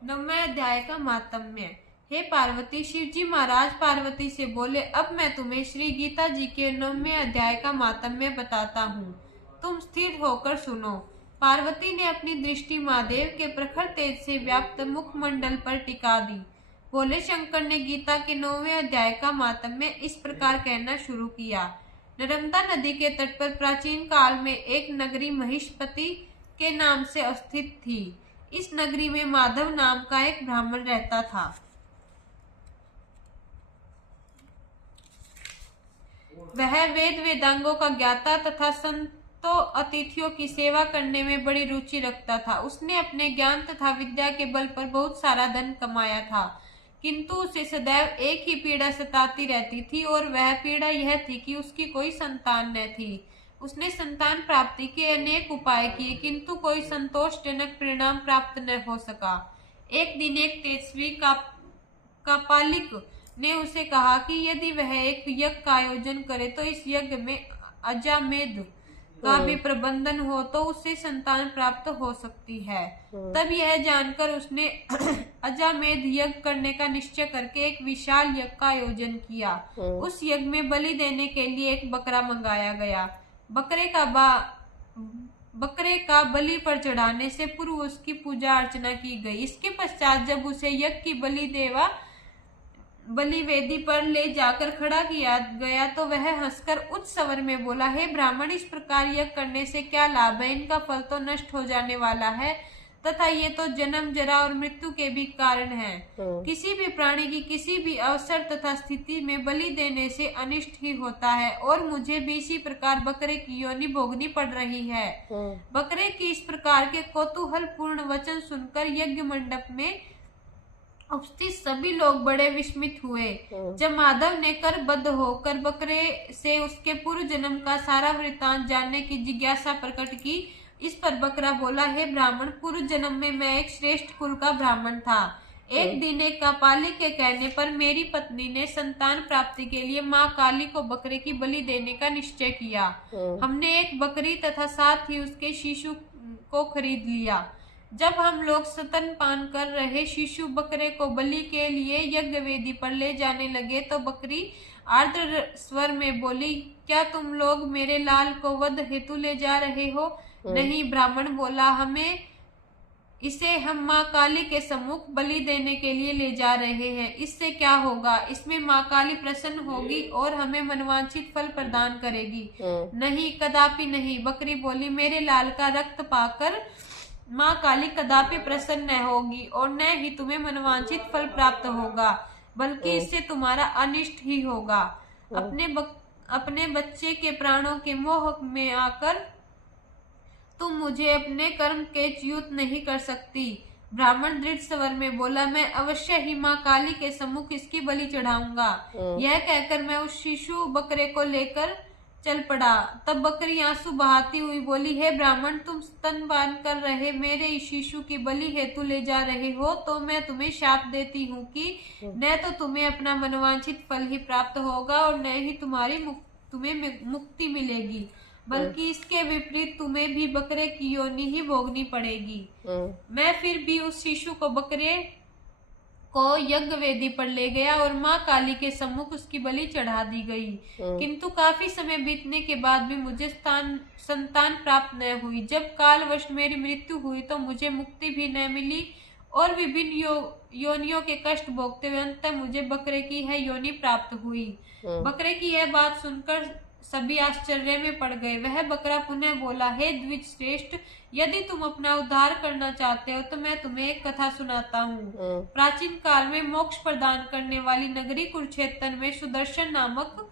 9वें अध्याय का मातम्य। हे पार्वती, शिवजी महाराज पार्वती से बोले, अब मैं तुम्हें श्री गीता जी के 9वें अध्याय का मातम्य बताता हूँ। तुम स्थिर होकर सुनो। पार्वती ने अपनी दृष्टि महादेव के प्रखर तेज से व्याप्त मुखमंडल पर टिका दी। भोले शंकर ने गीता के 9वें अध्याय का मातम्य इस प्रकार कहना शुरू किया। नर्मदा नदी के तट पर प्राचीन काल में एक नगरी महिष्पति के नाम से स्थित थी। इस नगरी में माधव नाम का एक ब्राह्मण रहता था। वह वेद वेदांगों का ज्ञाता तथा संतों अतिथियों की सेवा करने में बड़ी रुचि रखता था। उसने अपने ज्ञान तथा विद्या के बल पर बहुत सारा धन कमाया था, किंतु उसे सदैव एक ही पीड़ा सताती रहती थी, और वह पीड़ा यह थी कि उसकी कोई संतान न थी। उसने संतान प्राप्ति के अनेक उपाय किए, किंतु कोई संतोषजनक परिणाम प्राप्त न हो सका। एक दिन एक तेजस्वी कापालिक ने उसे कहा कि यदि वह एक यज्ञ का आयोजन करे तो इस यज्ञ में अजामेध का भी प्रबंधन हो तो उसे संतान प्राप्त हो सकती है। तब यह जानकर उसने अजामेध यज्ञ करने का निश्चय करके एक विशाल यज्ञ का आयोजन किया। उस यज्ञ में बलि देने के लिए एक बकरा मंगाया गया। बकरे का बलि पर चढ़ाने से पूर्व उसकी पूजा अर्चना की गई। इसके पश्चात जब उसे यज्ञ की बलि वेदी पर ले जाकर खड़ा किया गया तो वह हंसकर उच्च स्वर में बोला, हे ब्राह्मण, इस प्रकार यज्ञ करने से क्या लाभ है? इनका फल तो नष्ट हो जाने वाला है तथा ये तो जन्म, जरा और मृत्यु के भी कारण है। किसी भी प्राणी की किसी भी अवसर तथा स्थिति में बलि देने से अनिष्ट ही होता है, और मुझे भी इसी प्रकार बकरे की योनि भोगनी पड़ रही है। बकरे की इस प्रकार के कौतूहल पूर्ण वचन सुनकर यज्ञ मंडप में उपस्थित सभी लोग बड़े विस्मित हुए। जब माधव ने करबद्ध होकर बकरे से उसके पूर्व जन्म का सारा वृत्तांत जानने की जिज्ञासा प्रकट की, इस पर बकरा बोला, हे ब्राह्मण, पूर्व जन्म में मैं एक श्रेष्ठ कुल का ब्राह्मण था। एक दिन एक कापालिक के कहने पर मेरी पत्नी ने संतान प्राप्ति के लिए माँ काली को बकरे की बलि देने का निश्चय किया। हमने एक बकरी तथा साथ ही उसके शिशु को खरीद लिया। जब हम लोग स्तनपान कर रहे शिशु बकरे को बलि के लिए यज्ञ वेदी पर ले जाने लगे तो बकरी आर्द्र स्वर में बोली, क्या तुम लोग मेरे लाल को वध हेतु ले जा रहे हो? नहीं, ब्राह्मण बोला, इसे हम माँ काली के सम्मुख बलि देने के लिए ले जा रहे हैं। इससे क्या होगा? इसमें माँ काली प्रसन्न होगी और हमें मनवांछित फल प्रदान करेगी। नहीं, कदापि नहीं, बकरी बोली, मेरे लाल का रक्त पाकर माँ काली कदापि प्रसन्न न होगी और न ही तुम्हें मनवांछित फल प्राप्त होगा, बल्कि इससे तुम्हारा अनिष्ट ही होगा। अपने बच्चे के प्राणों के मोह में आकर तुम मुझे अपने कर्म के च्युत नहीं कर सकती। ब्राह्मण दृढ़ स्वर में बोला, मैं अवश्य ही माँ काली के सम्मुख इसकी बलि चढ़ाऊंगा। यह कहकर मैं उस शिशु बकरे को लेकर चल पड़ा। तब बकरी आंसू बहाती हुई बोली, हे ब्राह्मण, तुम स्तनपान कर रहे मेरे इस शिशु की बलि हेतु ले जा रहे हो तो मैं तुम्हें शाप देती हूँ कि न तो तुम्हें अपना मनवांछित फल ही प्राप्त होगा और न ही तुम्हें मुक्ति मिलेगी, बल्कि इसके विपरीत तुम्हें भी बकरे की योनि ही भोगनी पड़ेगी। मैं फिर भी उस शिशु को बकरे को यज्ञ वेदी पर ले गया और माँ काली के सम्मुख उसकी बलि चढ़ा दी गई। किंतु काफी समय बीतने के बाद भी मुझे संतान प्राप्त न हुई। जब कालवश मेरी मृत्यु हुई तो मुझे मुक्ति भी न मिली और विभिन्न योनियों के कष्ट भोगते हुए अंततः मुझे बकरे की है योनि प्राप्त हुई। बकरे की यह बात सुनकर सभी आश्चर्य में पड़ गए। वह बकरा पुनः बोला, हे द्विज श्रेष्ठ, यदि तुम अपना उद्धार करना चाहते हो तो मैं तुम्हें एक कथा सुनाता हूँ। प्राचीन काल में मोक्ष प्रदान करने वाली नगरी कुरुक्षेत्र में सुदर्शन नामक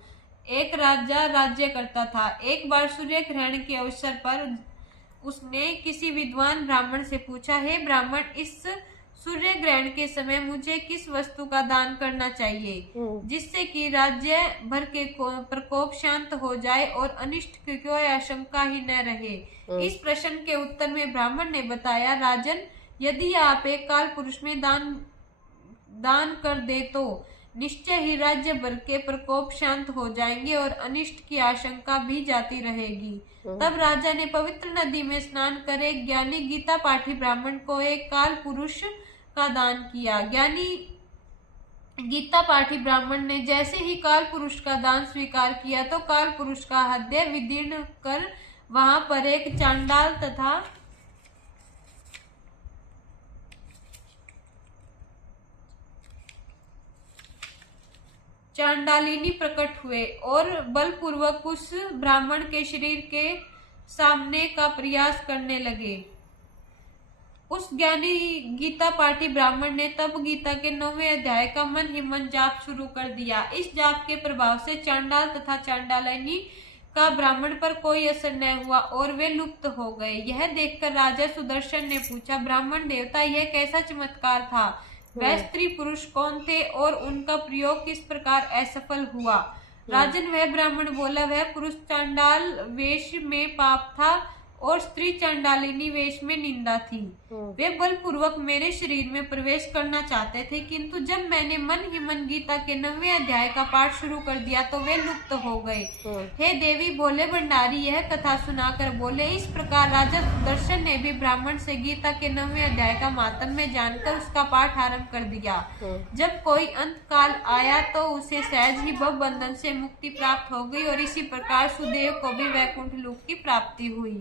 एक राजा राज्य करता था। एक बार सूर्य ग्रहण के अवसर पर उसने किसी विद्वान ब्राह्मण से पूछा, हे ब्राह्मण, इस सूर्य ग्रहण के समय मुझे किस वस्तु का दान करना चाहिए जिससे कि राज्य भर के प्रकोप शांत हो जाए और अनिष्ट की कोई आशंका ही न रहे। इस प्रश्न के उत्तर में ब्राह्मण ने बताया, राजन, यदि आप एक काल पुरुष में दान कर दे तो निश्चय ही राज्य भर के प्रकोप शांत हो जाएंगे और अनिष्ट की आशंका भी जाती रहेगी। तब राजा ने पवित्र नदी में स्नान करे ज्ञानी गीता पाठी ब्राह्मण को एक काल पुरुष का दान किया। ज्ञानी गीता पाठी ब्राह्मण ने जैसे ही काल पुरुष का दान स्वीकार किया तो काल पुरुष का हृदय विदीर्ण कर वहां पर एक चांडाल तथा चांडालिनी प्रकट हुए और बलपूर्वक उस ब्राह्मण के शरीर के सामने का प्रयास करने लगे। उस ज्ञानी गीता पाठी ब्राह्मण ने तब गीता के 9वें अध्याय का मन ही मन जाप शुरू कर दिया। इस जाप के प्रभाव से चांडाल तथा चांडालिनी का ब्राह्मण पर कोई असर न हुआ और वे लुप्त हो गए। यह देखकर राजा सुदर्शन ने पूछा, ब्राह्मण देवता, यह कैसा चमत्कार था? वह स्त्री पुरुष कौन थे और उनका प्रयोग किस प्रकार असफल हुआ? राजन, वह ब्राह्मण बोला, वह पुरुष चांडाल वेश में पाप था और स्त्री चांडालिनी वेश में निंदा थी। वे बलपूर्वक मेरे शरीर में प्रवेश करना चाहते थे, किंतु जब मैंने मन ही मन गीता के 9वें अध्याय का पाठ शुरू कर दिया तो वे लुप्त हो गए। हे देवी, भोले भंडारी यह कथा सुनाकर बोले। इस प्रकार राजा सुदर्शन ने भी ब्राह्मण से गीता के 9वें अध्याय का मातम्य जानकर उसका पाठ आरंभ कर दिया। जब कोई अंत काल आया तो उसे सहज ही भव बंधन से मुक्ति प्राप्त हो गई और इसी प्रकार सुदेव को भी वैकुंठ लोक की प्राप्ति हुई।